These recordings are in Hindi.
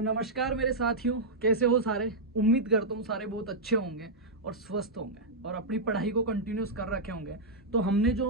तो नमस्कार मेरे साथियों, कैसे हो सारे। उम्मीद करता हूँ सारे बहुत अच्छे होंगे और स्वस्थ होंगे और अपनी पढ़ाई को कंटिन्यूस कर रखे होंगे। तो हमने जो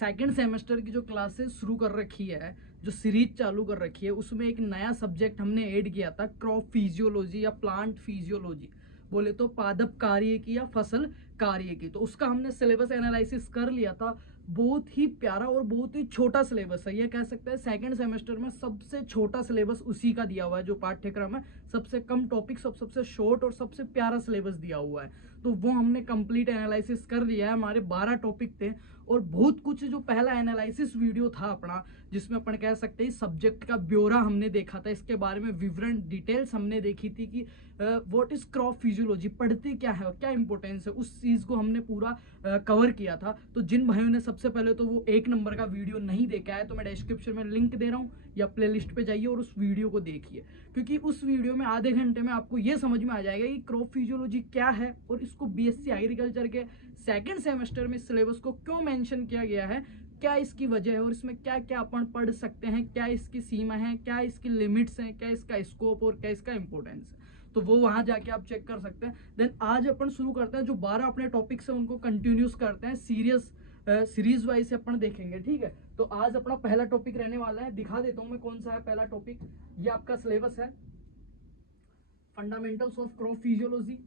सेकंड सेमेस्टर की जो क्लासेस शुरू कर रखी है, जो सीरीज चालू कर रखी है, उसमें एक नया सब्जेक्ट हमने ऐड किया था, क्रॉप फिजियोलॉजी या प्लांट फिजियोलॉजी, बोले तो पादप कार्य की या फसल कार्य की। तो उसका हमने सिलेबस एनालिसिस कर लिया था। बहुत ही प्यारा और बहुत ही छोटा सिलेबस है, ये कह सकते हैं सेकंड सेमेस्टर में सबसे छोटा सिलेबस उसी का दिया हुआ है। जो पाठ्यक्रम है, सबसे कम टॉपिक, सबसे शॉर्ट और सबसे प्यारा सिलेबस दिया हुआ है। तो वो हमने कंप्लीट एनालिसिस कर लिया है। हमारे 12 टॉपिक थे और बहुत कुछ जो पहला एनालिसिस वीडियो था अपना, जिसमें अपन कह सकते हैं सब्जेक्ट का ब्यौरा हमने देखा था, इसके बारे में विवरण डिटेल्स हमने देखी थी कि व्हाट इज क्रॉप फिजियोलॉजी, पढ़ते क्या है और क्या इंपॉर्टेंस है, उस चीज को हमने पूरा कवर किया था। तो जिन भाइयों ने सबसे पहले तो वो 1 नंबर का वीडियो नहीं देखा है, तो मैं डिस्क्रिप्शन में लिंक दे रहा हूँ, या प्लेलिस्ट पे जाइए और उस वीडियो को देखिए, क्योंकि उस वीडियो में आधे घंटे में आपको ये समझ में आ जाएगा कि क्रॉप फिजियोलॉजी क्या है और इसको बीएससी एग्रीकल्चर के सेकंड सेमेस्टर में सिलेबस को क्यों मेंशन किया गया है, क्या इसकी वजह है और इसमें क्या क्या अपन पढ़ सकते हैं, क्या इसकी सीमा है, क्या इसकी लिमिट्स हैं, क्या इसका स्कोप और क्या इसका इंपॉर्टेंस है। तो वो वहां जाके आप चेक कर सकते हैं। देन आज अपन शुरू करते हैं, जो 12 अपने टॉपिक्स हैं उनको कंटिन्यूस करते हैं, सीरीज वाइज से अपन देखेंगे, ठीक है। तो आज अपना पहला टॉपिक रहने वाला है, दिखा देता हूं मैं कौन सा है पहला टॉपिक। ये आपका सिलेबस है, फंडामेंटल्स ऑफ क्रॉप फिजियोलॉजी,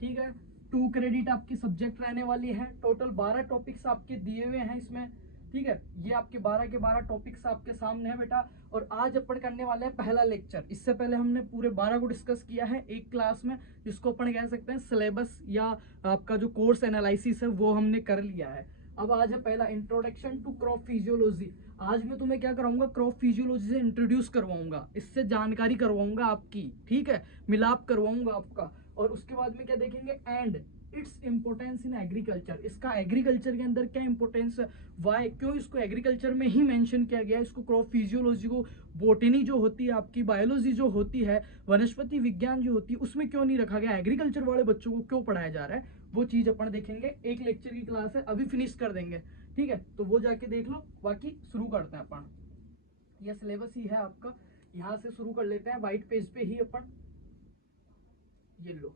ठीक है। 2 क्रेडिट आपकी सब्जेक्ट रहने वाली है। टोटल 12 टॉपिक्स आपके दिए हुए हैं इसमें, ठीक है। ये आपके 12 के 12 टॉपिक्स आपके सामने है बेटा। और आज अपन करने वाले हैं पहला लेक्चर। इससे पहले हमने पूरे 12 को डिस्कस किया है एक क्लास में, जिसको अपन कह सकते हैं सिलेबस या आपका जो कोर्स एनालिसिस है वो हमने कर लिया है। अब आज है पहला, इंट्रोडक्शन टू क्रॉप फिजियोलॉजी। आज मैं तुम्हें क्या कराऊंगा, क्रॉप फिजियोलॉजी से इंट्रोड्यूस करवाऊंगा, इससे जानकारी करवाऊंगा आपकी, ठीक है, मिलाप करवाऊंगा आपका। और उसके बाद में क्या देखेंगे, and it's importance in agriculture, इसका एग्रीकल्चर के अंदर क्या इंपोर्टेंस है, वाई, क्यों इसको एग्रीकल्चर में ही मेंशन किया गया है, इसको क्रॉप फिजियोलॉजी को बोटनी जो होती है आपकी, बायोलॉजी जो होती है, वनस्पति विज्ञान जो होती है, उसमें क्यों नहीं रखा गया, एग्रीकल्चर वाले बच्चों को क्यों पढ़ाया जा रहा है, वो चीज अपन देखेंगे। एक लेक्चर की क्लास है, अभी फिनिश कर देंगे, ठीक है। तो वो जाके देख लो, बाकी शुरू करते हैं अपन। यह सिलेबस ही है आपका, यहां से शुरू कर लेते हैं, व्हाइट पेज पे ही अपन, ये लो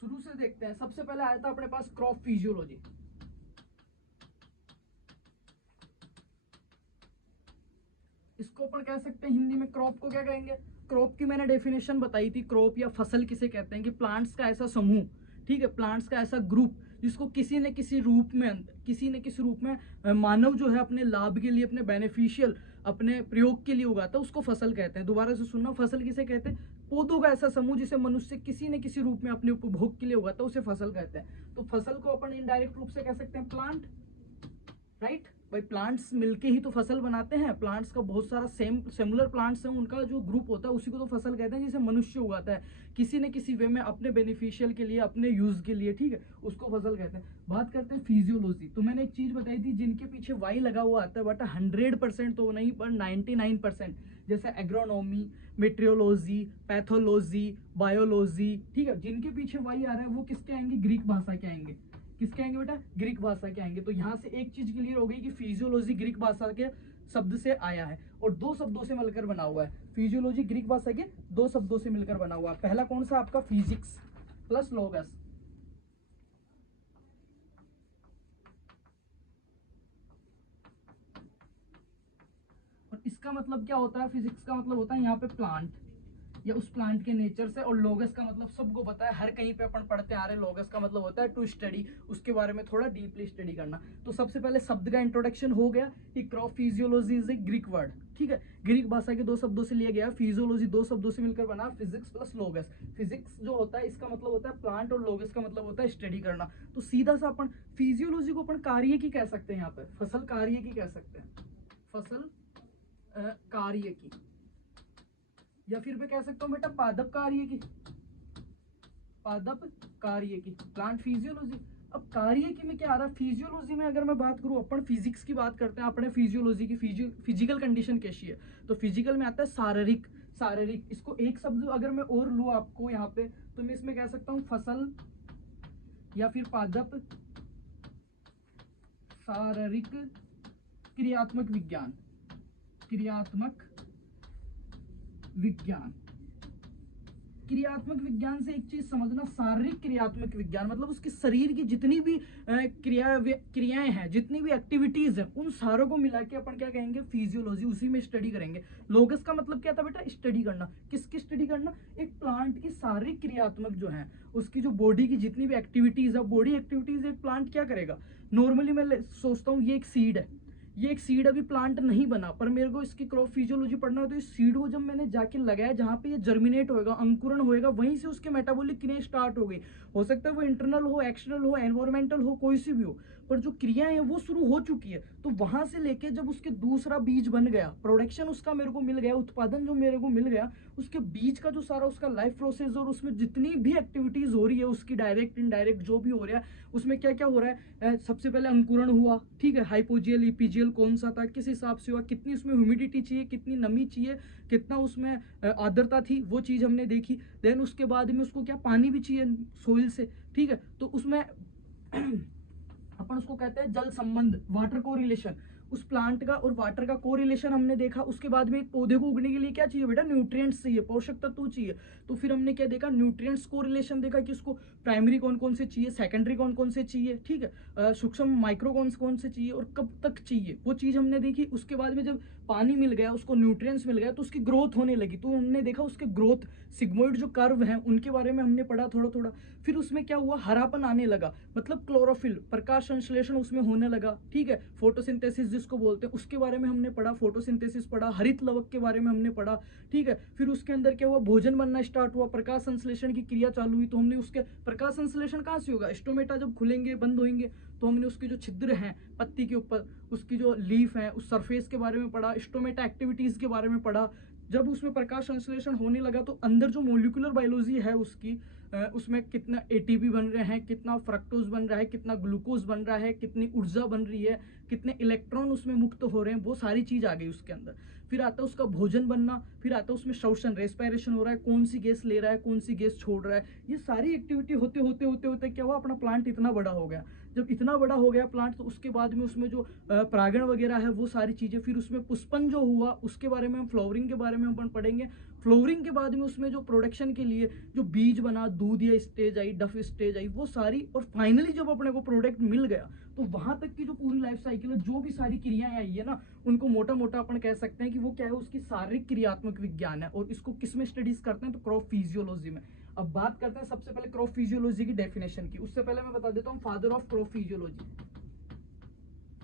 शुरू से देखते हैं। सबसे पहले आया था अपने पास क्रॉप फिजियोलॉजी। इसको अपन कह सकते हैं हिंदी में, क्रॉप को क्या कहेंगे, क्रॉप की मैंने डेफिनेशन बताई थी, क्रॉप या फसल किसे कहते हैं कि प्लांट्स का ऐसा समूह, ठीक है, प्लांट्स का ऐसा ग्रुप जिसको किसी न किसी रूप में मानव जो है अपने लाभ के लिए, अपने बेनिफिशियल, अपने प्रयोग के लिए उगाता है, उसको फसल कहते हैं। दोबारा से सुनना, फसल किसे कहते हैं, पौधों का ऐसा समूह जिसे मनुष्य किसी न किसी रूप में अपने उपभोग के लिए उगाता है, उसे फसल कहते हैं। तो फसल को अपन इनडायरेक्ट रूप से कह सकते हैं प्लांट, राइट भाई। प्लांट्स मिलके ही तो फसल बनाते हैं, प्लांट्स का बहुत सारा सिमिलर प्लांट्स हैं, उनका जो ग्रुप होता है उसी को तो फसल कहते हैं, जिसे मनुष्य उगाता है किसी न किसी वे में अपने बेनिफिशियल के लिए, अपने यूज के लिए, ठीक है, उसको फसल कहते हैं। बात करते हैं फिजियोलॉजी। तो मैंने एक चीज बताई थी, जिनके पीछे वाई लगा हुआ आता है, बट 100% तो नहीं पर 99%, जैसे एग्रोनॉमी, मेट्रियोलॉजी, पैथोलॉजी, बायोलॉजी, ठीक है, जिनके पीछे वाई आ रहा है वो किसके आएंगे, ग्रीक भाषा के आएंगे। किसके आएंगे बेटा, ग्रीक भाषा के आएंगे। तो यहां से एक चीज क्लियर हो गई कि फिजियोलॉजी ग्रीक भाषा के शब्द से आया है और 2 शब्दों से मिलकर बना हुआ है। फिजियोलॉजी ग्रीक भाषा के 2 शब्दों से मिलकर बना हुआ है। पहला कौन सा आपका, फिजिक्स प्लस लोगस। और इसका मतलब क्या होता है, फिजिक्स का मतलब होता है यहाँ पे प्लांट या उस प्लांट के नेचर से, और लोगस का मतलब सबको पता है, हर कहीं पे अपन पढ़ते आ रहे हैं, लोगस का मतलब होता है टू स्टडी, उसके बारे में थोड़ा डीपली स्टडी करना। तो सबसे पहले शब्द का इंट्रोडक्शन हो गया कि crop physiology is a Greek word, ठीक है, ग्रीक भाषा के 2 शब्दों से लिया गया। फिजियोलॉजी 2 शब्दों से मिलकर बना, फिजिक्स प्लस लोगस। फिजिक्स जो होता है इसका मतलब होता है प्लांट और लोगस का मतलब होता है स्टडी करना। तो सीधा सा अपन फिजियोलॉजी को अपन कार्य की कह सकते हैं, यहाँ पे फसल कार्य की कह सकते हैं, फसल कार्य की, या फिर मैं कह सकता हूं बेटा पादप कार्य की, पादप कार्य की, प्लांट फिजियोलॉजी। अब कार्य की में क्या आ रहा है, फिजियोलॉजी में अगर मैं बात करूं, अपन फिजिक्स की बात करते हैं, अपने फिजियोलॉजी की फिजिकल कंडीशन कैसी है, तो फिजिकल में आता है शारीरिक। शारीरिक, इसको एक शब्द अगर मैं और लूं आपको यहाँ पे, तो मैं इसमें कह सकता हूं फसल या फिर पादप शारीरिक क्रियात्मक विज्ञान, क्रियात्मक विज्ञान, क्रियात्मक विज्ञान से एक चीज समझना, शारीरिक क्रियात्मक विज्ञान मतलब उसके शरीर की जितनी भी क्रियाएं हैं, जितनी भी एक्टिविटीज हैं, उन सारों को मिला के अपन क्या कहेंगे, फिजियोलॉजी, उसी में स्टडी करेंगे। लोगस का मतलब क्या था बेटा, स्टडी करना। किसकी स्टडी करना, एक प्लांट की शारीरिक क्रियात्मक जो है, उसकी जो बॉडी की जितनी भी एक्टिविटीज है, बॉडी एक्टिविटीज एक प्लांट क्या करेगा। नॉर्मली मैं सोचता हूँ ये एक सीड है, ये एक सीड अभी प्लांट नहीं बना, पर मेरे को इसकी क्रॉप फिजियोलॉजी पढ़ना है, तो इस सीड को जब मैंने जाके लगाया, जहाँ पे ये जर्मिनेट होएगा, अंकुरण होएगा, वहीं से उसके मेटाबॉलिक क्रियाएं स्टार्ट हो गई। हो सकता है वो इंटरनल हो, एक्सटर्नल हो, एनवायरमेंटल हो, कोई सी भी हो, पर जो क्रियाएं हैं वो शुरू हो चुकी है। तो वहां से लेके जब उसके दूसरा बीज बन गया, प्रोडक्शन उसका मेरे को मिल गया, उत्पादन जो मेरे को मिल गया, उसके बीज का जो सारा उसका लाइफ प्रोसेस और उसमें जितनी भी एक्टिविटीज हो रही है उसकी, डायरेक्ट इनडायरेक्ट जो भी हो रहा है, उसमें क्या क्या हो रहा है। सबसे पहले अंकुरण हुआ, ठीक है, हाइपोजियल इपीजियल कौन सा था, किस हिसाब से हुआ, कितनी उसमें ह्यूमिडिटी चाहिए, कितनी नमी चाहिए, कितना उसमें आर्द्रता थी, वो चीज हमने देखी। देन उसके बाद में उसको क्या पानी भी चाहिए सोइल से, ठीक है, तो उसमें अपन उसको कहते हैं जल संबंध, वाटर कोरिलेशन, उस प्लांट का और वाटर का कोरिलेशन हमने देखा। उसके बाद में एक पौधे को उगने के लिए क्या चाहिए बेटा, न्यूट्रिएंट्स चाहिए, पोषक तत्व चाहिए। तो फिर हमने क्या देखा, न्यूट्रिएंट्स कोरिलेशन देखा कि उसको प्राइमरी कौन कौन से चाहिए, सेकेंडरी कौन कौन से चाहिए, ठीक है, सूक्ष्म माइक्रो कौन से चाहिए और कब तक चाहिए, वो चीज हमने देखी। उसके बाद में जब पानी मिल गया, उसको न्यूट्रिएंट्स मिल गया, तो उसकी ग्रोथ होने लगी, तो हमने देखा उसके ग्रोथ सिग्मोइड जो कर्व है उनके बारे में हमने पढ़ा थोड़ा थोड़ा। फिर उसमें क्या हुआ, हरापन आने लगा, मतलब क्लोरोफिल, प्रकाश संश्लेषण उसमें होने लगा, ठीक है, फोटोसिंथेसिस जिसको बोलते हैं, उसके बारे में हमने पढ़ा, फोटोसिंथेसिस पढ़ा, हरित लवक के बारे में हमने पढ़ा, ठीक है। फिर उसके अंदर क्या हुआ, भोजन बनना स्टार्ट हुआ, प्रकाश संश्लेषण की क्रिया चालू हुई, तो हमने उसके प्रकाश संश्लेषण कहाँ से होगा, स्टोमेटा जब खुलेंगे बंद होंगे, तो हमने उसके जो छिद्र हैं पत्ती के ऊपर, उसकी जो लीफ है, उस सरफेस के बारे में पढ़ा, स्टोमेटा एक्टिविटीज के बारे में पढ़ा। जब उसमें प्रकाश संश्लेषण होने लगा, तो अंदर जो मोलिकुलर बायोलॉजी है उसकी, उसमें कितना एटीपी बन रहे हैं, कितना फ्रक्टोज बन रहा है, कितना ग्लूकोज बन रहा है, कितनी ऊर्जा बन रही है, कितने इलेक्ट्रॉन उसमें मुक्त हो रहे हैं, वो सारी चीज आ गई उसके अंदर। फिर आता है उसका भोजन बनना, फिर आता है उसमें श्वसन, रेस्पिरेशन हो रहा है, कौन सी गैस ले रहा है, कौन सी गैस छोड़ रहा है, ये सारी एक्टिविटी होते होते होते होते क्या हुआ, अपना प्लांट इतना बड़ा हो गया। जब इतना बड़ा हो गया प्लांट, तो उसके बाद में उसमें जो परागण वगैरह है वो सारी चीजें, फिर उसमें पुष्पन जो हुआ उसके बारे में हम, फ्लावरिंग के बारे में अपन पढ़ेंगे। फ्लोवरिंग के बाद में उसमें जो प्रोडक्शन के लिए जो बीज बना, दूध या स्टेज आई, डफ स्टेज आई, वो सारी, और फाइनली जब अपने को प्रोडक्ट मिल गया, तो वहां तक की जो पूरी लाइफ साइकिल है, जो भी सारी क्रियाएं आई है ना, उनको मोटा मोटा अपन कह सकते हैं कि वो क्या है, उसकी शारीरिक क्रियात्मक विज्ञान है। और इसको किस में स्टडीज करते हैं, तो क्रॉप फिजियोलॉजी में। अब बात करते हैं सबसे पहले क्रॉप फिजियोलॉजी की डेफिनेशन की। उससे पहले मैं बता देता हूँ father of crop physiology,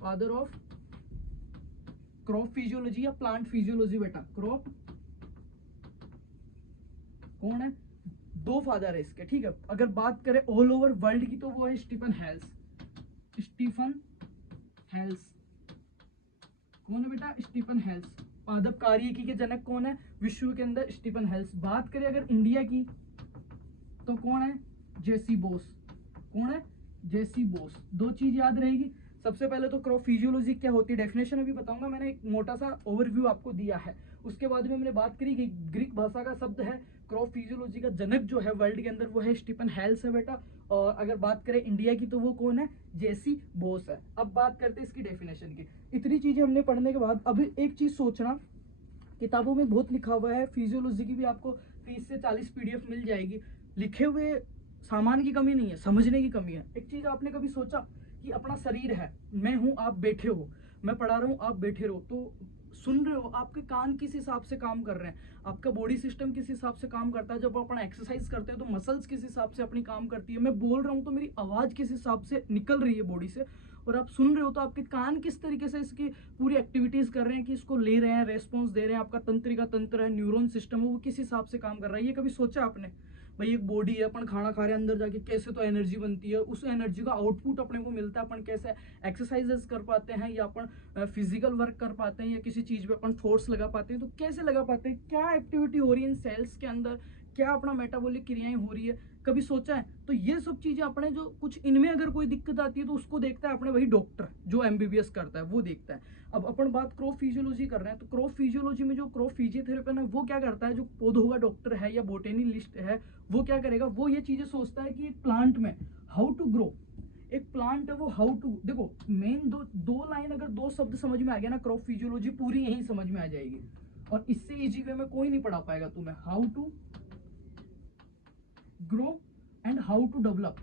father of crop physiology या प्लांट फिजियोलॉजी, बेटा क्रॉप कौन है, दो फादर है इसके, ठीक है। अगर बात करें ऑल ओवर वर्ल्ड की, तो वो है स्टीफन हेल्स। स्टीफन हेल्स कौन है बेटा, स्टीफन हेल्स। पादप कार्यकी के जनक कौन है विश्व के अंदर, स्टीफन हेल्स। बात करें अगर इंडिया की, तो कौन है, जेसी बोस। कौन है, जेसी बोस। दो चीज याद रहेगी, सबसे पहले तो क्रॉप फिजियोलॉजी क्या होती है, डेफिनेशन अभी बताऊंगा, मैंने एक मोटा सा ओवरव्यू आपको दिया है। उसके बाद में हमने बात करी कि ग्रीक भाषा का शब्द है क्रॉप फिजियोलॉजी का जनक जो है वर्ल्ड के अंदर, वो है स्टीफन हेल्स है बेटा। और अगर बात करें इंडिया की, तो वो कौन है, जेसी बोस है। अब बात करते हैं इसकी डेफिनेशन की। इतनी चीजें हमने पढ़ने के बाद अभी एक चीज सोचना, किताबों में बहुत लिखा हुआ है, फिजियोलॉजी की भी आपको 30 से 40 पीडीएफ मिल जाएगी, लिखे हुए सामान की कमी नहीं है, समझने की कमी है। एक चीज आपने कभी सोचा कि अपना शरीर है, मैं हूं, आप बैठे हो, मैं पढ़ा रहा हूं, आप बैठे रहो, तो सुन रहे हो, आपके कान किस हिसाब से काम कर रहे हैं, आपका बॉडी सिस्टम किस हिसाब से काम करता है। जब अपन एक्सरसाइज करते हैं तो मसल्स किस हिसाब से अपनी काम करती है, मैं बोल रहा हूँ तो मेरी आवाज किस हिसाब से निकल रही है बॉडी से, और आप सुन रहे हो तो आपके कान किस तरीके से इसकी पूरी एक्टिविटीज कर रहे हैं, कि इसको ले रहे हैं, रेस्पॉन्स दे रहे हैं, आपका तंत्रिका तंत्र है, न्यूरॉन सिस्टम है, वो किस हिसाब से काम कर रहा है। ये कभी सोचा आपने, भाई एक बॉडी है, अपन खाना खा रहे हैं, अंदर जाके कैसे तो एनर्जी बनती है, उस एनर्जी का आउटपुट अपने को मिलता है, अपन कैसे एक्सरसाइजेस कर पाते हैं, या अपन फिजिकल वर्क कर पाते हैं, या किसी चीज पे अपन फोर्स लगा पाते हैं, तो कैसे लगा पाते हैं, क्या एक्टिविटी हो रही है इन सेल्स के अंदर, क्या अपना मेटाबॉलिक क्रियाएं हो रही है, कभी सोचा है। तो ये सब चीजें अपने जो कुछ इनमें अगर कोई दिक्कत आती है, तो उसको देखता है अपने वही डॉक्टर जो एमबीबीएस करता है, वो देखता है। अब अपन बात क्रॉप फिजियोलॉजी कर रहे हैं, तो क्रॉप फिजियोलॉजी में जो क्रॉप फिजियोथेरेपी है वो क्या करता है, जो पौधों का डॉक्टर है या बोटेनिस्ट है, वो क्या करेगा, वो ये चीजें सोचता है कि एक प्लांट में हाउ टू ग्रो, एक प्लांट है वो हाउ टू, देखो मेन दो लाइन, अगर दो शब्द समझ में आ गया ना, क्रॉप फिजियोलॉजी पूरी यही समझ में आ जाएगी, और इससे इजी वे में कोई नहीं पढ़ा पाएगा तुम्हें। How to grow and how to develop,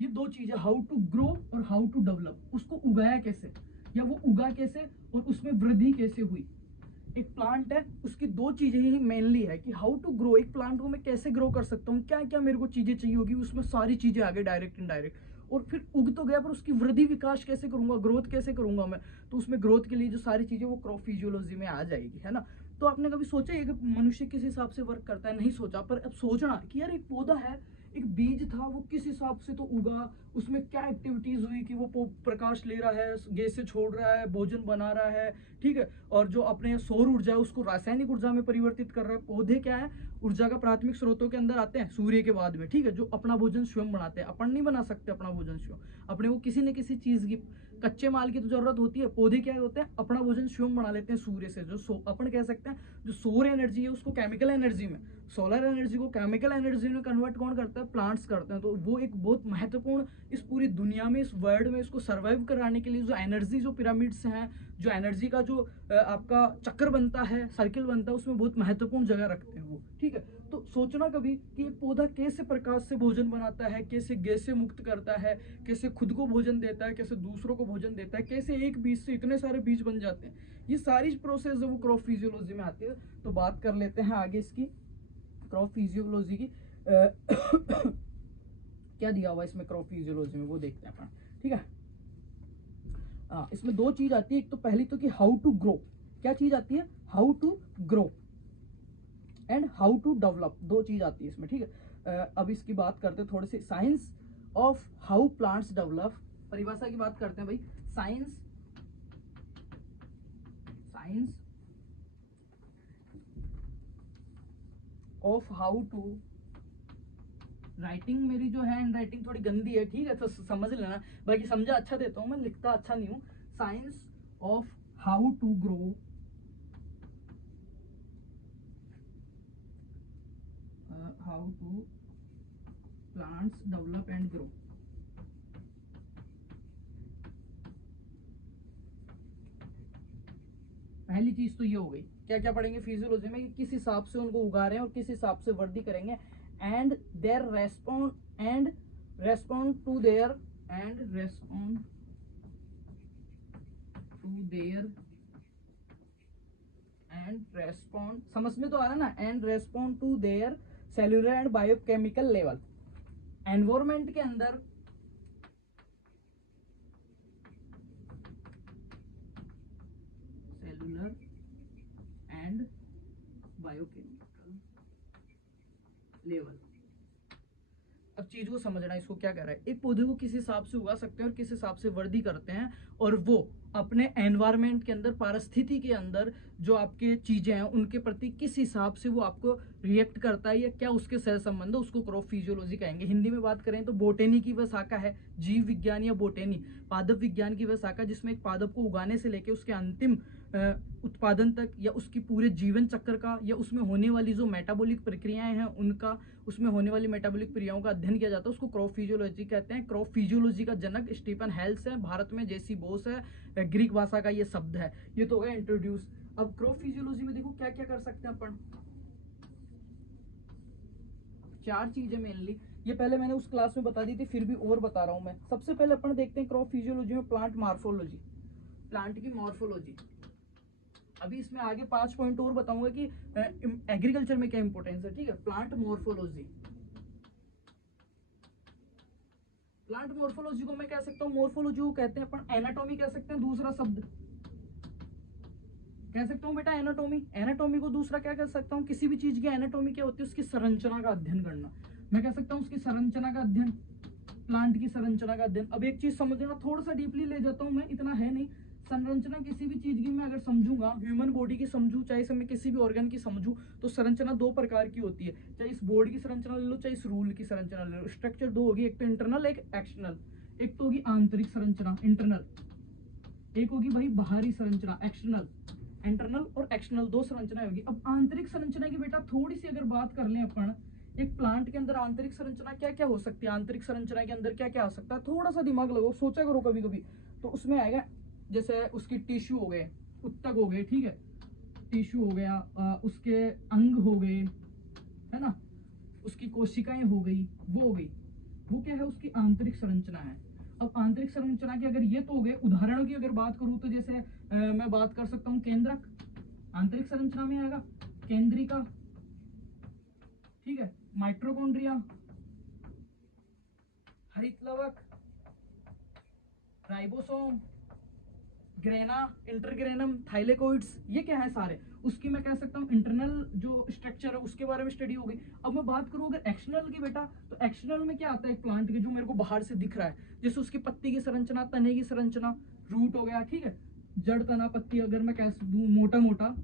ये दो चीजें, हाउ टू ग्रो और हाउ टू डेवलप, उसको उगाया कैसे या वो उगा कैसे और उसमें वृद्धि कैसे हुई। एक प्लांट है, उसकी दो चीजें ही मेनली है कि हाउ टू ग्रो, एक प्लांट को मैं कैसे ग्रो कर सकता हूँ, क्या क्या मेरे को चीजें चाहिए होगी, उसमें सारी चीजें आ गई डायरेक्ट इनडायरेक्ट, और फिर उग तो गया पर उसकी वृद्धि विकास कैसे करूंगा, ग्रोथ कैसे करूंगा मैं, तो उसमें ग्रोथ के लिए जो सारी चीजें वो क्रॉप फिजियोलॉजी में आ जाएगी, है ना। तो आपने कभी सोचा है कि मनुष्य किस हिसाब से वर्क करता है, नहीं सोचा, पर अब सोचना कि यार एक पौधा है, एक बीज था, वो किस हिसाब से तो उगा, उसमें क्या एक्टिविटीज हुई कि वो प्रकाश ले रहा है, गैसें छोड़ रहा है, भोजन बना रहा है, ठीक है, और जो अपने सौर ऊर्जा है उसको रासायनिक ऊर्जा में परिवर्तित कर रहा है। पौधे क्या है, ऊर्जा का प्राथमिक स्रोतों के अंदर आते हैं सूर्य के बाद में, ठीक है, जो अपना भोजन स्वयं बनाते हैं, अपन नहीं बना सकते अपना भोजन स्वयं, अपने को किसी न किसी चीज की, कच्चे माल की तो जरूरत होती है। पौधे क्या होते हैं, अपना भोजन स्वयं बना लेते हैं सूर्य से, जो अपन कह सकते हैं जो सौर एनर्जी है उसको केमिकल एनर्जी में, सोलर एनर्जी को केमिकल एनर्जी में कन्वर्ट कौन करता है, प्लांट्स करते हैं। तो वो एक बहुत महत्वपूर्ण इस पूरी दुनिया में, इस वर्ल्ड में इसको सर्वाइव कराने के लिए जो एनर्जी, जो पिरामिड्स हैं, जो एनर्जी का जो आपका चक्र बनता है, सर्किल बनता है, उसमें बहुत महत्वपूर्ण जगह रखते हैं वो, ठीक है। तो सोचना कभी कि एक पौधा कैसे प्रकाश से भोजन बनाता है, कैसे गैस से मुक्त करता है, कैसे खुद को भोजन देता है, कैसे दूसरों को भोजन देता है, कैसे एक बीज से इतने सारे बीज बन जाते हैं, ये सारी प्रोसेस है वो क्रॉप फिजियोलॉजी में आती है। तो बात कर लेते हैं आगे इसकी क्रॉप फिजियोलॉजी की क्या दिया हुआ इसमें क्रॉप फिजियोलॉजी में वो देखते हैं अपन, ठीक है। इसमें दो चीज आती है, एक तो पहली तो कि हाउ टू ग्रो, क्या चीज आती है, how to grow and how to develop, दो चीज आती है इसमें, ठीक है। अब इसकी बात करते हैं थोड़े से, science of how plants develop, परिभाषा की बात करते हैं भाई, science of how to, writing मेरी जो है हैंड राइटिंग थोड़ी गंदी है, ठीक है, तो समझ लेना, बाकी समझा अच्छा देता हूं मैं, लिखता अच्छा नहीं हूं। Science of how to grow, how to plants develop and grow. पहली चीज तो ये हो गई, क्या क्या पढ़ेंगे फिजियोलॉजी में कि किस हिसाब से उनको उगा रहे हैं और किस हिसाब से वृद्धि करेंगे, and their respond to their समझ में तो आ रहा ना, and respond to their cellular and biochemical level, environment के अंदर सेल्यूलर एंड बायोकेमिकल लेवल। अब चीज को समझना, इसको क्या कह रहा है, एक पौधे को किस हिसाब से उगा सकते हैं और किस हिसाब से वृद्धि करते हैं, और वो अपने एनवायरमेंट के अंदर, पारिस्थिति के अंदर जो आपके चीजें हैं उनके प्रति किस हिसाब से वो आपको रिएक्ट करता है, या क्या उसके सह संबंध है, उसको क्रॉप फिजियोलॉजी कहेंगे। हिंदी में बात करें तो बोटेनी की वह शाखा है, जीव विज्ञान या बोटेनी, पादप विज्ञान की वह शाखा जिसमें एक पादप को उगाने से लेकर उसके अंतिम उत्पादन तक, या उसकी पूरे जीवन चक्र का, या उसमें होने वाली जो मेटाबॉलिक प्रक्रियाएं हैं उनका, उसमें होने वाली मेटाबॉलिक क्रियाओं का अध्ययन किया जाता है, उसको क्रॉप फिजियोलॉजी कहते हैं। क्रॉप फिजियोलॉजी का जनक स्टीफन हेल्स है, भारत में जेसी बोस है, ग्रीक भाषा का ये शब्द है। ये तो हो गया इंट्रोड्यूस। अब क्रॉप फिजियोलॉजी में देखो क्या क्या कर सकते हैं अपन, चार चीजें मेनली, ये पहले मैंने उस क्लास में बता दी थी, फिर भी और बता रहा हूं मैं। सबसे पहले अपन देखते हैं क्रॉप फिजियोलॉजी में प्लांट मॉर्फोलॉजी, प्लांट की मॉर्फोलॉजी। अभी इसमें आगे 5 पॉइंट और बताऊंगा कि एग्रीकल्चर में क्या इंपॉर्टेंस है, ठीक है। प्लांट मॉर्फोलॉजी, प्लांट मॉर्फोलॉजी को मैं कह सकता हूँ, मॉर्फोलॉजी को कहते हैं अपन एनाटॉमी कह सकते हैं, दूसरा शब्द कह सकता हूँ बेटा एनाटॉमी। एनाटॉमी को दूसरा क्या कह सकता हूँ, किसी भी चीज की एनाटॉमी क्या होती है, उसकी संरचना का अध्ययन करना, मैं कह सकता हूँ उसकी संरचना का अध्ययन, प्लांट की संरचना का अध्ययन। अब एक चीज समझना, थोड़ा सा डीपली ले जाता हूँ मैं, इतना है नहीं। संरचना किसी भी चीज की मैं अगर समझूंगा, ह्यूमन बॉडी की समझू, चाहे मैं किसी भी ऑर्गन की समझू, तो संरचना दो प्रकार की होती है, चाहे इस बोर्ड की संरचना ले लो, चाहे इस रूल की संरचना ले लो। स्ट्रक्चर दो होगी, एक तो इंटरनल, एक एक्सटर्नल। एक तो होगी आंतरिक संरचना इंटरनल, एक होगी भाई बाहरी संरचना एक्सटर्नल। इंटरनल और एक्सटर्नल दो संरचनाएं होगी। अब आंतरिक संरचना की बेटा थोड़ी सी अगर बात कर लें अपन, एक प्लांट के अंदर आंतरिक संरचना क्या क्या हो सकती है, आंतरिक संरचना के अंदर क्या क्या आ सकता है, थोड़ा सा दिमाग लगाओ, सोचा करो कभी कभी। तो उसमें आएगा जैसे उसकी टिश्यू हो गए, उत्तक हो गए, ठीक है, टिश्यू हो गया, उसके अंग हो गए, है ना, उसकी कोशिकाएं हो गई, वो हो गई, वो क्या है, उसकी आंतरिक संरचना है। अब आंतरिक संरचना की अगर ये तो हो गए, उदाहरणों की अगर बात करूं तो जैसे मैं बात कर सकता हूं केंद्रक, आंतरिक संरचना में आएगा, केंद्रिका, ठीक है, माइट्रोकॉन्ड्रिया, हरितलवक, राइबोसोम, ग्रेना, इंटरग्रेनम, थाइलेकोइड्स, ये क्या है सारे, उसकी मैं कह सकता हूँ इंटरनल जो स्ट्रक्चर है उसके बारे में स्टडी हो गई। अब मैं बात करूँ अगर एक्सटर्नल की बेटा, तो एक्सटर्नल में क्या आता है, एक प्लांट के जो मेरे को बाहर से दिख रहा है, जैसे उसकी पत्ती की संरचना, तने की संरचना, रूट हो गया, ठीक है, जड़, तना, पत्ती, अगर मैं कह दूं मोटा मोटा,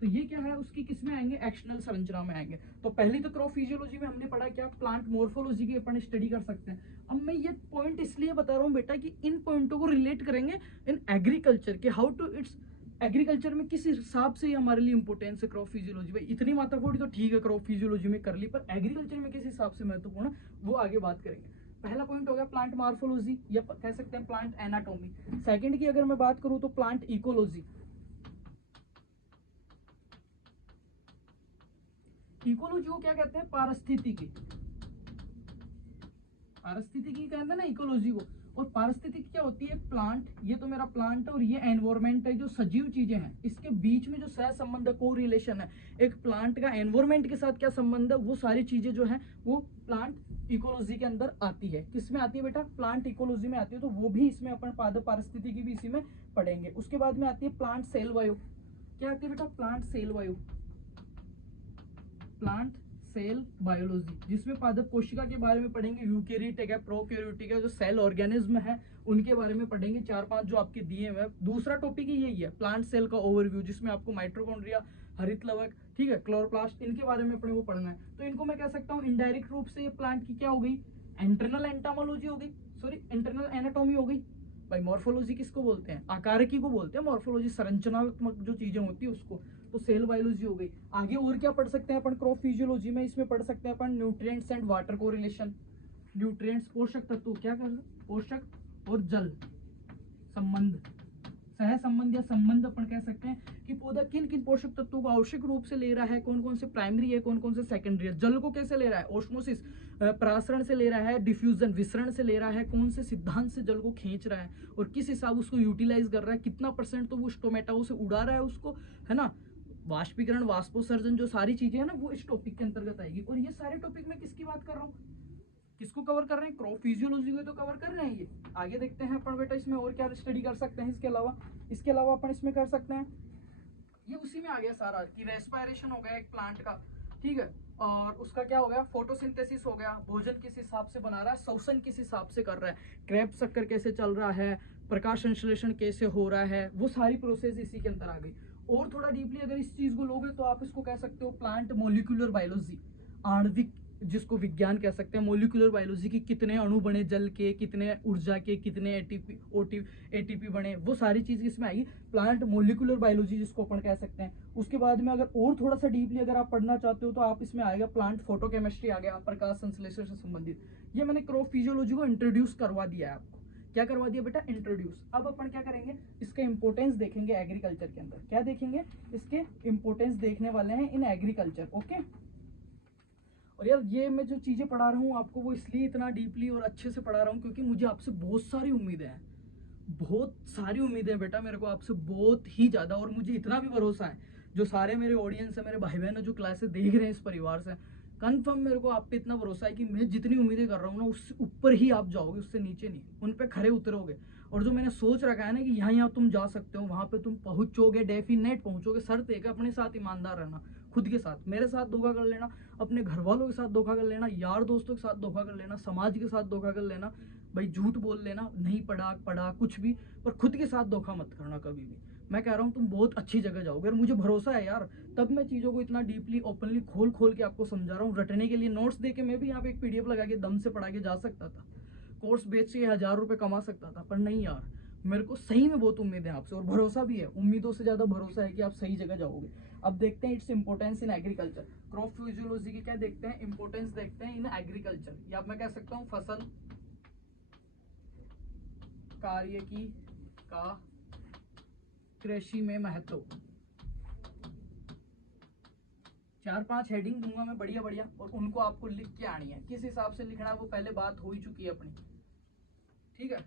तो ये क्या है, उसकी किस में आएंगे, एक्सटर्नल संरचना में आएंगे। तो पहली तो क्रॉप फिजियोलॉजी में हमने पढ़ा क्या, प्लांट मोर्फोलॉजी की अपन स्टडी कर सकते हैं। अब मैं ये पॉइंट इसलिए बता रहा हूँ बेटा कि इन पॉइंटों को रिलेट करेंगे इन एग्रीकल्चर के, हाउ टू इट्स, एग्रीकल्चर में किस हिसाब से हमारे लिए इंपॉर्टेंस है क्रॉप फिजियोलॉजी। भाई इतनी माथाफोड़ी तो ठीक है क्रॉप फिजियोलॉजी में कर ली, पर एग्रीकल्चर में किस हिसाब से महत्वपूर्ण, वो आगे बात करेंगे। पहला पॉइंट हो गया प्लांट मॉर्फोलॉजी, या कह सकते हैं प्लांट एनाटॉमी। सेकंड की अगर मैं बात करूं तो प्लांट इकोलॉजी। इकोलॉजी को क्या कहते हैं, पारिस्थितिकी, पारिस्थितिकी कहते हैं ना इकोलॉजी को। और पारिस्थितिकी क्या होती है, प्लांट, ये तो मेरा प्लांट है और ये एनवायरमेंट है, जो सजीव चीजें हैं इसके बीच में जो सह संबंध है, को रिलेशन है, एक प्लांट का एनवायरमेंट के साथ क्या संबंध है, वो सारी चीजें जो है वो प्लांट इकोलॉजी के अंदर आती है। किस में आती है बेटा, प्लांट इकोलॉजी में आती है, तो वो भी इसमें अपन पाद पारिस्थितिकी भी इसी में पढ़ेंगे। उसके बाद में आती है प्लांट सेल वायु। क्या आती है बेटा, प्लांट सेल वायु, प्लांट सेल बायोलॉजी, जिसमें पादप कोशिका के बारे में पढ़ेंगे, यूकेरियोटिक है, प्रोकैरियोटिक है, जो सेल ऑर्गेनिज्म है उनके बारे में पढ़ेंगे, 4-5 जो आपके दिए हुए हैं। दूसरा टॉपिक ही यही है, प्लांट सेल का ओवरव्यू, जिसमें आपको माइट्रोकॉन्ड्रिया, हरितलवक, ठीक है, क्लोरोप्लास्ट, इनके बारे में अपने को पढ़ना है। तो इनको मैं कह सकता हूँ इनडायरेक्ट रूप से ये प्लांट की क्या हो गई, इंटरनल एंटामोलॉजी हो गई, सॉरी इंटरनल एनाटॉमी हो गई। भाई मॉर्फोलॉजी किसको बोलते हैं, आकारकी को बोलते हैं मॉर्फोलॉजी, संरचनात्मक जो चीजें होती है उसको। तो सेल बायोलॉजी हो गई। आगे और क्या पढ़ सकते हैं अपन क्रॉप फिजियोलॉजी में, इसमें पढ़ सकते हैं अपन nutrients and water correlation. Nutrients पोषक तत्व, क्या कर, पोषक और जल संबंध, सह संबंध या संबंध अपन कह सकते हैं कि पौधा किन किन पोषक तत्वों को आवश्यक रूप से ले रहा है, कौन कौन से प्राइमरी है, कौन कौन से सेकेंडरी है, जल को कैसे ले रहा है, ओस्मोसिस प्रासरण से ले रहा है, डिफ्यूजन विसरण से ले रहा है, कौन से सिद्धांत से जल को खींच रहा है और किस हिसाब उसको यूटिलाइज कर रहा है, कितना परसेंट तो वो स्टोमेटाओ से उड़ा रहा है उसको, है ना, वाष्पीकरण, वाष्पोसर्जन, जो सारी चीजें हैं ना वो इस टॉपिक के अंतर्गत आएगी। और ये सारे टॉपिक में किसकी बात कर रहा हूँ, किसको कवर कर रहे हैं, क्रॉप फिजियोलॉजी को तो कवर कर रहे हैं ये। आगे देखते हैं अपन बेटा इसमें और क्या स्टडी कर सकते हैं, इसके अलावा अपन इसमें कर सकते हैं, ये उसी में आ गया सारा कि रेस्पिरेशन हो गया एक प्लांट का, ठीक है, और उसका क्या हो गया, फोटोसिंथेसिस हो गया, भोजन किस हिसाब से बना रहा है, श्वसन किस हिसाब से कर रहा है, क्रेब्स चक्कर कैसे चल रहा है, प्रकाश संश्लेषण कैसे हो रहा है, वो सारी प्रोसेस इसी के अंदर आ गई। और थोड़ा डीपली अगर इस चीज को लोगे तो आप इसको कह सकते हो प्लांट मोलिकुलर बायोलॉजी, आणविक जिसको विज्ञान कह सकते हैं, मोलिकुलर बायोलॉजी की कितने अणु बने जल के, कितने ऊर्जा के, कितने एटीपी बने, वो सारी चीज इसमें आएगी, प्लांट मोलिकुलर बायोलॉजी जिसको अपन कह सकते हैं। उसके बाद में अगर और थोड़ा सा डीपली अगर आप पढ़ना चाहते हो तो आप इसमें आएगा प्लांट फोटोकेमिस्ट्री आ गया, प्रकाश संश्लेषण से संबंधित। ये मैंने क्रॉप फिजियोलॉजी को इंट्रोड्यूस करवा दिया है आपको, क्या करवा दिया बेटा, इंट्रोड्यूस। अब अपन क्या करेंगे, इसका इंपोर्टेंस देखेंगे एग्रीकल्चर के अंदर, क्या देखेंगे, इसके इंपोर्टेंस देखने वाले हैं इन एग्रीकल्चर, ओके। और यार ये मैं जो चीजें पढ़ा रहा हूँ आपको वो इसलिए इतना डीपली और अच्छे से पढ़ा रहा हूँ क्योंकि मुझे आपसे बहुत सारी उम्मीदें हैं, बहुत सारी उम्मीदें बेटा मेरे को आपसे, बहुत ही ज्यादा। और मुझे इतना भी भरोसा है, जो सारे मेरे ऑडियंस है, मेरे भाई बहन जो क्लासेस देख रहे हैं इस परिवार से, कंफर्म मेरे को आप पे इतना भरोसा है कि मैं जितनी उम्मीदें कर रहा हूँ ना उससे ऊपर ही आप जाओगे, उससे नीचे नहीं, उन पे खरे उतरोगे। और जो मैंने सोच रखा है ना कि यहाँ यहाँ तुम जा सकते हो, वहां पे तुम पहुंचोगे, डेफिनेट पहुंचोगे। शर्त है कि अपने साथ ईमानदार रहना, खुद के साथ, मेरे साथ धोखा कर लेना, अपने घर वालों के साथ धोखा कर लेना, यार दोस्तों के साथ धोखा कर लेना, समाज के साथ धोखा कर लेना, भाई झूठ बोल लेना, नहीं पढ़ा कुछ भी, पर खुद के साथ धोखा मत करना कभी भी। मैं कह रहा हूँ तुम बहुत अच्छी जगह जाओगे और मुझे भरोसा है यार, तब मैं चीज़ों को इतना डीपली ओपनली खोल के आपको समझा रहा हूँ। रटने के लिए नोट्स दे के मैं भी यहाँ पे एक पीडीएफ लगा के दम से पढ़ा के जा सकता था, कोर्स बेच के 1000 रुपये कमा सकता था, पर नहीं यार, मेरे को सही में बहुत उम्मीद है आपसे और भरोसा भी है, उम्मीदों से ज़्यादा भरोसा है कि आप सही जगह जाओगे। अब देखते हैं its importance in agriculture, crop physiology की क्या देखते हैं, इंपॉर्टेंस देखते हैं इन एग्रीकल्चर, या मैं कह सकता हूँ फसल कार्य की का कृषि में महत्व, 4-5 हेडिंग दूंगा मैं बढ़िया बढ़िया, और उनको आपको लिख के आनी है। किस हिसाब से लिखना है वो पहले बात हो ही चुकी है अपनी, ठीक है।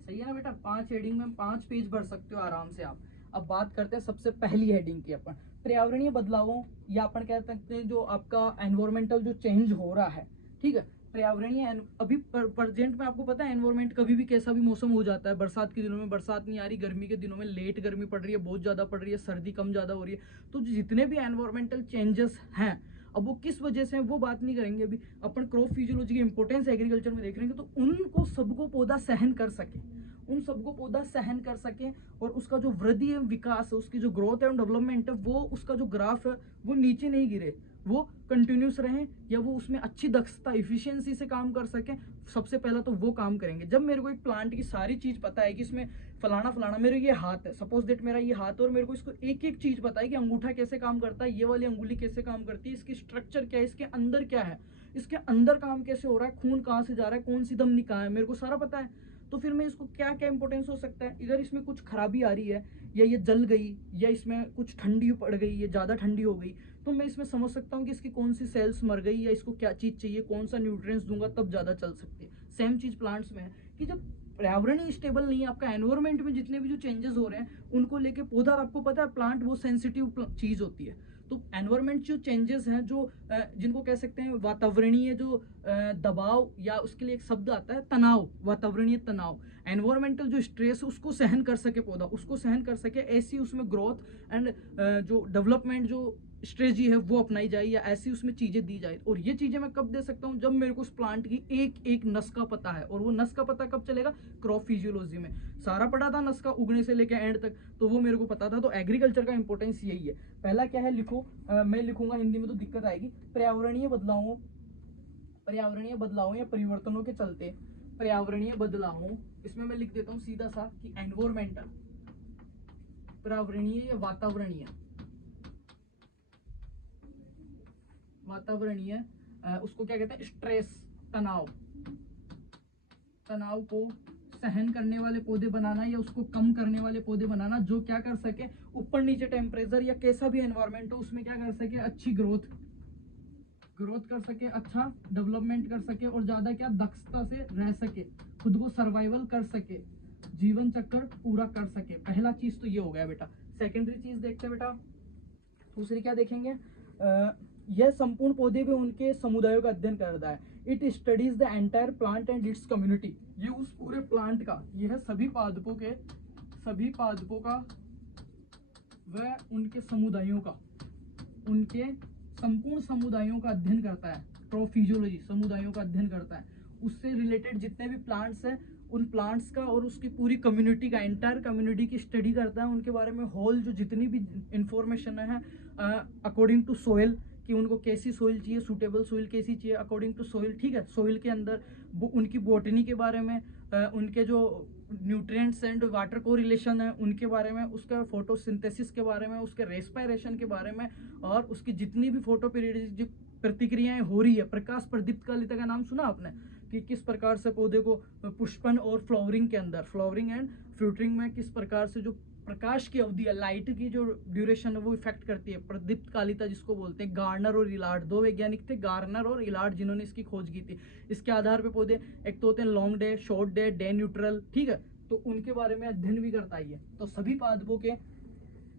सही है ना बेटा, 5 हेडिंग में 5 पेज भर सकते हो आराम से आप। अब बात करते हैं सबसे पहली हेडिंग की, अपन पर्यावरणीय बदलावों, या अपन कह सकते हैं जो आपका एनवायरमेंटल जो चेंज हो रहा है, ठीक है। पर्यावरणीय अभी प्रेजेंट में आपको पता है एनवायरमेंट कभी भी कैसा भी मौसम हो जाता है। बरसात के दिनों में बरसात नहीं आ रही, गर्मी के दिनों में लेट गर्मी पड़ रही है, बहुत ज़्यादा पड़ रही है, सर्दी कम ज़्यादा हो रही है। तो जितने भी एनवायरमेंटल चेंजेस हैं, अब वो किस वजह से है वो बात नहीं करेंगे अभी। अपन क्रॉप फिजियोलॉजी की इंपॉर्टेंस एग्रीकल्चर में देख रहे हैं, तो उनको सबको पौधा सहन कर सके, उन सबको पौधा सहन कर सके, और उसका जो वृद्धि है, विकास है, उसकी जो ग्रोथ है, डेवलपमेंट है, वो उसका जो ग्राफ है वो नीचे नहीं गिरे, वो कंटिन्यूस रहे, या वो उसमें अच्छी दक्षता इफिशियंसी से काम कर सके। सबसे पहला तो वो काम करेंगे। जब मेरे को एक प्लांट की सारी चीज पता है कि इसमें फलाना फलाना, मेरे ये हाथ है, सपोज दैट मेरा ये हाथ है, और मेरे को इसको एक एक चीज पता है कि अंगूठा कैसे काम करता है, ये वाली अंगुली कैसे काम करती है, इसकी स्ट्रक्चर क्या है, इसके अंदर क्या है, इसके अंदर काम कैसे हो रहा है, खून कहाँ से जा रहा है, कौन सी धमनी कहाँ है, मेरे को सारा पता है। तो फिर मैं इसको क्या क्या इंपॉर्टेंस हो सकता है, इधर इसमें कुछ खराबी आ रही है, या ये जल गई, या इसमें कुछ ठंडी पड़ गई, या ज़्यादा ठंडी हो गई, तो मैं इसमें समझ सकता हूँ कि इसकी कौन सी सेल्स मर गई, या इसको क्या चीज़ चाहिए, कौन सा न्यूट्रिएंट्स दूंगा तब ज़्यादा चल सकती है। सेम चीज़ प्लांट्स में है कि जब पर्यावरण ही स्टेबल नहीं है, आपका एनवायरमेंट में जितने भी जो चेंजेस हो रहे हैं उनको लेके पौधा, आपको पता है प्लांट वो सेंसिटिव चीज़ होती है। तो एनवायरमेंट जो चेंजेस हैं, जो जिनको कह सकते हैं वातावरणीय जो दबाव, या उसके लिए एक शब्द आता है तनाव, वातावरणीय तनाव, एनवायरमेंटल जो स्ट्रेस उसको सहन कर सके पौधा, उसको सहन कर सके, ऐसी उसमें ग्रोथ एंड जो डेवलपमेंट जो स्ट्रेटजी है वो अपनाई जाए, या ऐसी उसमें चीजें दी जाए। और ये चीजें मैं कब दे सकता हूँ, जब मेरे को उस प्लांट की एक एक नस का पता है। और वो नस का पता कब चलेगा, क्रॉप फिजियोलॉजी में सारा पढ़ा था, नस का उगने से लेकर एंड तक, तो वो मेरे को पता था। तो एग्रीकल्चर का इंपॉर्टेंस यही है। पहला क्या है, लिखो, मैं लिखूंगा हिंदी में तो दिक्कत आएगी। पर्यावरणीय बदलावों या परिवर्तनों के चलते, पर्यावरणीय बदलावों, इसमें मैं लिख देता हूँ सीधा सा कि एनवायरमेंटल, पर्यावरणीय या वातावरणीय उसको क्या कहते हैं, स्ट्रेस, तनाव को सहन करने वाले पौधे बनाना, या उसको कम करने वाले पौधे बनाना, जो क्या कर सके, ऊपर नीचे टेम्परेचर या कैसा भी एनवायरमेंट हो उसमें क्या कर सके, अच्छी ग्रोथ कर सके, अच्छा डेवलपमेंट कर सके, और ज्यादा क्या दक्षता से रह सके, खुद को सर्वाइवल कर सके, जीवन चक्र पूरा कर सके। पहला चीज तो ये हो गया बेटा। सेकेंडरी चीज देखते हैं बेटा, दूसरी क्या देखेंगे, यह संपूर्ण पौधे भी उनके समुदायों का अध्ययन करता है। It studies the entire plant and it's community, ये उस पूरे प्लांट का, यह है सभी पादपों का व उनके समुदायों का, उनके संपूर्ण समुदायों का अध्ययन करता है। क्रॉप फिजियोलॉजी समुदायों का अध्ययन करता है, उससे रिलेटेड जितने भी प्लांट्स हैं उन प्लांट्स का और उसकी पूरी कम्युनिटी का, एंटायर कम्युनिटी की स्टडी करता है, उनके बारे में होल जो जितनी भी इंफॉर्मेशन है अकॉर्डिंग टू सोइल, कि उनको कैसी सोइल चाहिए, सूटेबल सोइल कैसी चाहिए अकॉर्डिंग टू सोइल, ठीक है। सोइल के अंदर उनकी बॉटनी के बारे में, उनके जो न्यूट्रिएंट्स एंड वाटर को रिलेशन है उनके बारे में, उसका फोटोसिंथेसिस के बारे में, उसके रेस्पिरेशन के बारे में, और उसकी जितनी भी फोटो जो प्रतिक्रियाएं हो रही है, प्रकाश प्रदीप्तकालिता का नाम सुना आपने, कि किस प्रकार से पौधे को पुष्पन और फ्लावरिंग के अंदर, फ्लावरिंग एंड फ्रूटिंग में किस प्रकार से जो प्रकाश की अवधि है, लाइट की जो ड्यूरेशन है वो इफेक्ट करती है, प्रदीप्तकालिता जिसको बोलते हैं। गार्नर और इलार्ड दो वैज्ञानिक थे, गार्नर और इलार्ड, जिन्होंने इसकी खोज की थी। इसके आधार पे पौधे एक तो होते हैं long day, short day neutral, ठीक है, तो उनके बारे में अध्ययन भी करता है। तो सभी पादपों के,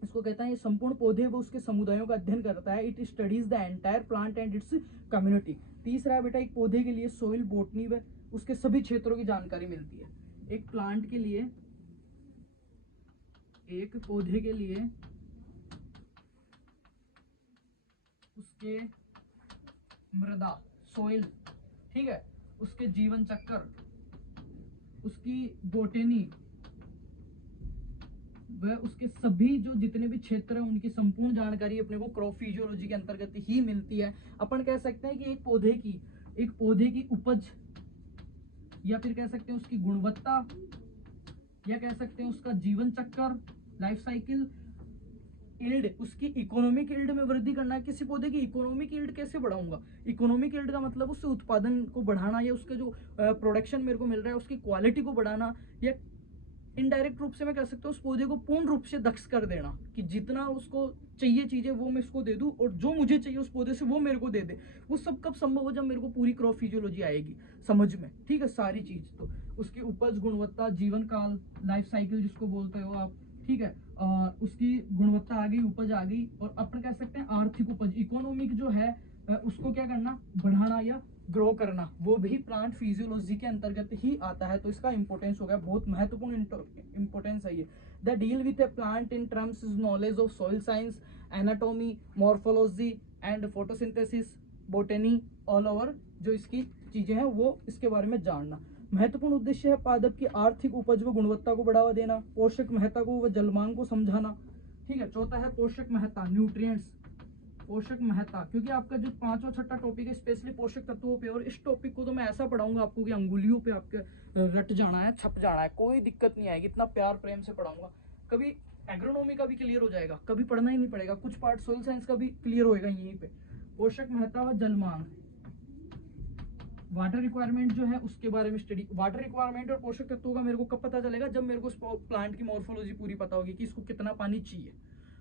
इसको कहता है ये संपूर्ण पौधे वो उसके समुदायों का अध्ययन करता है। It studies the entire plant and it's community. तीसरा है बेटा, एक पौधे के लिए सोइल बॉटनी व उसके सभी क्षेत्रों की जानकारी मिलती है। एक प्लांट के लिए, एक पौधे के लिए उसके मृदा, सोइल, ठीक है, उसके जीवन चक्र, उसकी बॉटनी वह उसके सभी जो जितने भी क्षेत्र हैं उनकी संपूर्ण जानकारी अपने को क्रॉप फिजियोलॉजी के अंतर्गत ही मिलती है। अपन कह सकते हैं कि एक पौधे की उपज, या फिर कह सकते हैं उसकी गुणवत्ता, या कह सकते हैं उसका जीवन चक्र, लाइफ साइकिल, यील्ड, उसकी इकोनॉमिक यील्ड में वृद्धि करना है। किसी पौधे की इकोनॉमिक यील्ड कैसे बढ़ाऊंगा, इकोनॉमिक यील्ड का मतलब उससे उत्पादन को बढ़ाना, या उसके जो प्रोडक्शन मेरे को मिल रहा है उसकी क्वालिटी को बढ़ाना, या इनडायरेक्ट रूप से मैं कह सकता हूँ उस पौधे को पूर्ण रूप से दक्ष कर देना, कि जितना उसको चाहिए चीजें वो मैं इसको दे दूं, और जो मुझे चाहिए उस पौधे से वो मेरे को दे दे। वो सब कब संभव हो, जब मेरे को पूरी क्रॉप फिजियोलॉजी आएगी समझ में, ठीक है, सारी चीज। तो उसकी उपज, गुणवत्ता, जीवन काल, लाइफ साइकिल जिसको बोलते हो आप, ठीक है, और उसकी गुणवत्ता आ गई, उपज आ गई, और अपन कह सकते हैं आर्थिक उपज, इकोनॉमिक जो है उसको क्या करना, बढ़ाना या ग्रो करना, वो भी प्लांट फिजियोलॉजी के अंतर्गत ही आता है। तो इसका इंपॉर्टेंस हो गया, बहुत महत्वपूर्ण इंपॉर्टेंस है ये। The deal with A plant in terms is knowledge of soil science, anatomy, morphology and photosynthesis, बोटेनी, all over जो इसकी चीजें हैं वो इसके बारे में जानना। महत्वपूर्ण उद्देश्य है पादप की आर्थिक उपज व गुणवत्ता को बढ़ावा देना, पोषक महत्ता को व जलमांग को समझाना, ठीक है। चौथा है पोषक महत्ता, न्यूट्रिएंट्स, पोषक महत्ता, क्योंकि आपका जो पांचवा छठा टॉपिक है स्पेशली पोषक तत्वों पे, और इस टॉपिक को तो मैं ऐसा पढ़ाऊंगा आपको कि अंगुलियों पे आपके रट जाना है, छप जाना है, कोई दिक्कत नहीं आएगी, इतना प्यार प्रेम से पढ़ाऊंगा। कभी एग्रोनॉमी का भी क्लियर हो जाएगा, कभी पढ़ना ही नहीं पड़ेगा, कुछ पार्ट सोइल साइंस का भी क्लियर होएगा यहीं पे। पोषक महत्ता व जलमांग, वाटर रिक्वायरमेंट जो है उसके बारे में स्टडी। वाटर रिक्वायरमेंट और पोषक तत्वों का मेरे को कब पता चलेगा, जब मेरे को प्लांट की मॉर्फोलॉजी पूरी पता होगी कि इसको कितना पानी चाहिए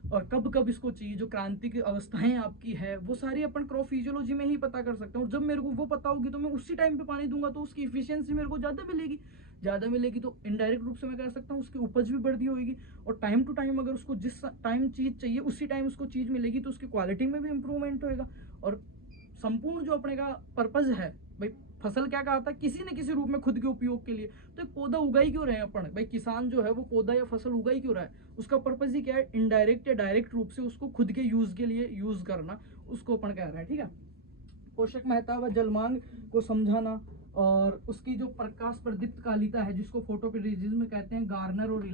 और कब कब इसको चाहिए, जो क्रांति की अवस्थाएं आपकी है वो सारी अपन क्रॉप फिजियोलॉजी में ही पता कर सकते हैं। और जब मेरे को वो पता होगी तो मैं उसी टाइम पे पानी दूंगा, तो उसकी इफिशियंसी मेरे को ज़्यादा मिलेगी, तो इनडायरेक्ट रूप से मैं कह सकता हूँ उसकी उपज भी बढ़ती होगी। और टाइम टू टाइम अगर उसको जिस टाइम चीज़ चाहिए उसी टाइम उसको चीज़ मिलेगी, तो उसकी क्वालिटी में भी इंप्रूवमेंट होएगा। और संपूर्ण जो अपने का पर्पज है भाई, फसल क्या कहा था, किसी न किसी रूप में खुद के उपयोग के लिए, तो एक पौधा उगाई क्यों रहे हैं अपन भाई, किसान जो है वो पौधा या फसल उगाई क्यों रहा है, उसका पर्पज ही क्या है, इनडायरेक्ट या डायरेक्ट रूप से उसको खुद के यूज के लिए यूज करना, उसको अपन कह रहे हैं, ठीक है। पोषक महत्ता व जलमांग को समझाना, और उसकी जो प्रकाश प्रदीप्त कालिता है जिसको फोटोपिरिज्म कहते हैं, गार्नर और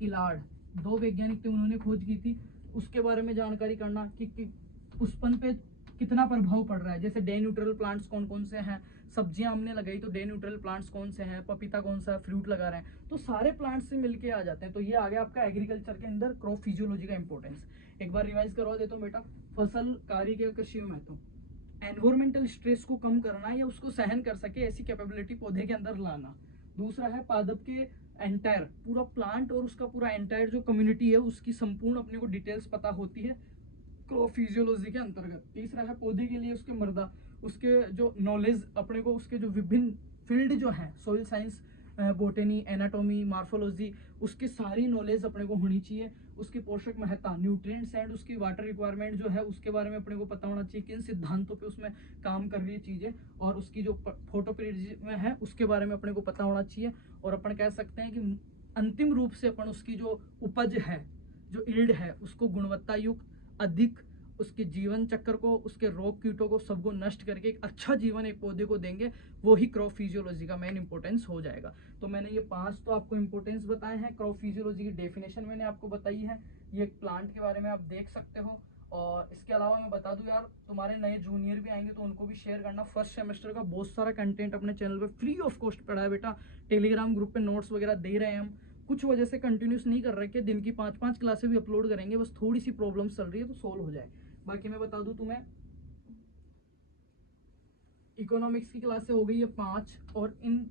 इलार्ड दो वैज्ञानिक थे, उन्होंने खोज की थी, उसके बारे में जानकारी करना कि उसपन पे कितना प्रभाव पड़ रहा है। जैसे डे न्यूट्रल प्लांट्स कौन कौन से हैं, सब्जियां हमने लगाई तो डे न्यूट्रल प्लांट्स कौन से हैं, पपीता कौन सा फ्रूट लगा रहे हैं, तो सारे प्लांट्स से मिलके आ जाते हैं। तो ये आ गया आपका एग्रीकल्चर के अंदर क्रॉप फिजियोलॉजी का इंपॉर्टेंस। एक बार रिवाइज करवा देता हूँ बेटा। फसल कार्य के कृषि में महत्व, एनवायरमेंटल स्ट्रेस को कम करना या उसको सहन कर सके ऐसी कैपेबिलिटी पौधे के अंदर लाना। दूसरा है पादप के एंटायर, पूरा प्लांट और उसका पूरा एंटायर जो कम्युनिटी है उसकी संपूर्ण अपने को डिटेल्स पता होती है क्रॉप फिजियोलॉजी के अंतर्गत। तीसरा है पौधे के लिए उसके मृदा, उसके जो नॉलेज अपने को, उसके जो विभिन्न फील्ड जो है, सॉइल साइंस, बोटेनी, एनाटॉमी, मार्फोलॉजी, उसकी सारी नॉलेज अपने को होनी चाहिए। उसकी पोषक महत्ता, न्यूट्रिएंट्स एंड उसकी वाटर रिक्वायरमेंट जो है उसके बारे में अपने को पता होना चाहिए, किन सिद्धांतों पे उसमें काम कर रही है चीज़ें, और उसकी जो फोटोपिरिज्म में है उसके बारे में अपने को पता होना चाहिए। और अपन कह सकते हैं कि अंतिम रूप से अपन उसकी जो उपज है, जो ईल्ड है, उसको गुणवत्ता युक्त, अधिक, उसके जीवन चक्र को, उसके रोग कीटों को सबको नष्ट करके एक अच्छा जीवन एक पौधे को देंगे, वो ही क्रॉप फिजियोलॉजी का मेन इंपॉर्टेंस हो जाएगा। तो मैंने ये 5 तो आपको इंपॉर्टेंस बताए हैं। क्रॉप फिजियोलॉजी की डेफिनेशन मैंने आपको बताई है, ये प्लांट के बारे में आप देख सकते हो। और इसके अलावा मैं बता दूं यार, तुम्हारे नए जूनियर भी आएंगे तो उनको भी शेयर करना। फर्स्ट सेमेस्टर का बहुत सारा कंटेंट अपने चैनल पे फ्री ऑफ कॉस्ट पड़ा है बेटा, टेलीग्राम ग्रुप पे नोट्स वगैरह दे रहे हैं हम, कुछ वजह से कंटिन्यूस नहीं कर रहे कि दिन की 5-5 क्लासें भी अपलोड करेंगे, बस थोड़ी सी प्रॉब्लम चल रही है तो सोल्व हो जाए। बाकी मैं बता दूं तुम्हें, इकोनॉमिक्स की क्लासें हो गई है 5, और इन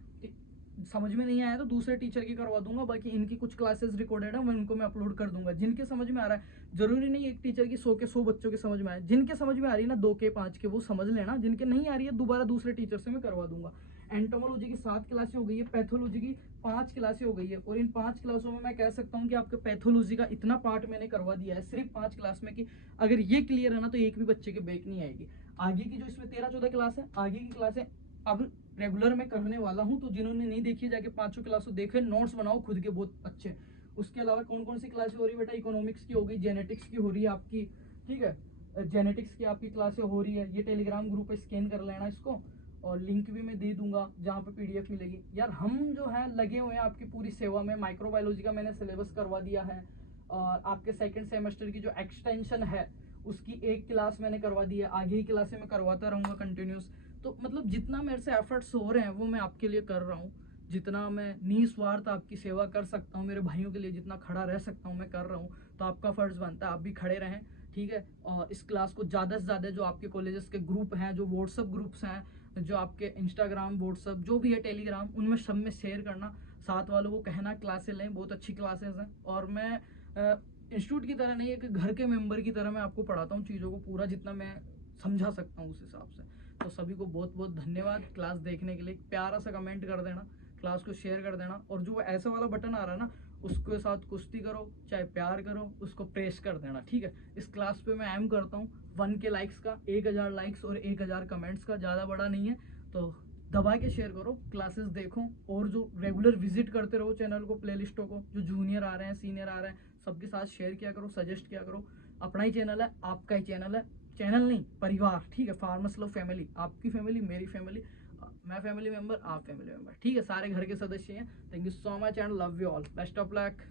समझ में नहीं आया तो दूसरे टीचर की करवा दूंगा। बाकी इनकी कुछ क्लासेस रिकॉर्डेड है, मैं उनको मैं अपलोड कर दूंगा। जिनके समझ में आ रहा है, जरूरी नहीं एक टीचर की 100 के 100 बच्चों के समझ में आए, जिनके समझ में आ रही है ना 2 के 5 के वो समझ लेना, जिनके नहीं आ रही है दोबारा दूसरे टीचर से मैं करवा दूंगा। एंटोमोलॉजी की 7 क्लासें हो गई है, पैथोलॉजी की 5 क्लासें हो गई है, और इन 5 क्लासों में मैं कह सकता हूँ कि आपके पैथोलॉजी का इतना पार्ट मैंने करवा दिया है सिर्फ 5 क्लास में, कि अगर ये क्लियर है ना तो एक भी बच्चे के बैक नहीं आएगी। आगे की जो इसमें 13-14 क्लास है, आगे की क्लासें अब रेगुलर में करने वाला हूँ, तो जिन्होंने नहीं देखी जाके 5 क्लासों देखे, नोट्स बनाओ खुद के बहुत अच्छे। उसके अलावा कौन कौन सी क्लासें हो रही है बेटा, इकोनॉमिक्स की हो गई, जेनेटिक्स की हो रही है आपकी, ठीक है, जेनेटिक्स की आपकी क्लासें हो रही है। ये टेलीग्राम ग्रुप पे स्कैन कर लेना इसको, और लिंक भी मैं दे दूंगा जहाँ पे पीडीएफ मिलेगी। यार हम जो है लगे हुए हैं आपकी पूरी सेवा में। माइक्रोबायोलॉजी का मैंने सिलेबस करवा दिया है, और आपके सेकंड सेमेस्टर की जो एक्सटेंशन है उसकी 1 क्लास मैंने करवा दी है, आगे ही क्लासें मैं करवाता रहूँगा कंटिन्यूस। तो मतलब जितना मेरे से एफर्ट्स हो रहे हैं वो मैं आपके लिए कर रहा हूँ, जितना मैं निस्वार्थ आपकी सेवा कर सकता हूँ, मेरे भाइयों के लिए जितना खड़ा रह सकता हूँ मैं कर रहा हूँ। तो आपका फर्ज बनता है आप भी खड़े रहें, ठीक है। और इस क्लास को ज़्यादा से ज़्यादा, जो आपके कॉलेजेस के ग्रुप हैं, जो व्हाट्सअप ग्रुप्स हैं, जो आपके इंस्टाग्राम, व्हाट्सअप जो भी है, टेलीग्राम, उनमें सब में शेयर करना। साथ वालों को कहना क्लासेस लें, बहुत अच्छी क्लासेस हैं। और मैं इंस्टीट्यूट की तरह नहीं, एक घर के मेंबर की तरह मैं आपको पढ़ाता हूँ चीज़ों को पूरा, जितना मैं समझा सकता हूँ उस हिसाब से। तो सभी को बहुत बहुत धन्यवाद क्लास देखने के लिए। प्यारा सा कमेंट कर देना, क्लास को शेयर कर देना, और जो ऐसा वाला बटन आ रहा है ना, उसके साथ कुश्ती करो चाहे प्यार करो, उसको प्रेस कर देना, ठीक है। इस क्लास पे मैं एम करता हूँ 1K लाइक्स का, 1000 लाइक्स और 1000 कमेंट्स का, ज़्यादा बड़ा नहीं है। तो दबा के शेयर करो, क्लासेस देखो, और जो रेगुलर विजिट करते रहो चैनल को, प्लेलिस्टों को, जो जूनियर आ रहे हैं सीनियर आ रहे हैं सबके साथ शेयर किया करो, सजेस्ट किया करो। अपना ही चैनल है, आपका ही चैनल है, चैनल नहीं परिवार, ठीक है। फार्मर्स लव फैमिली, आपकी फैमिली मेरी फैमिली, मैं फैमिली मेंबर आप फैमिली मेंबर, ठीक है। सारे घर के सदस्य हैं। Thank you so much and love you all, best of luck.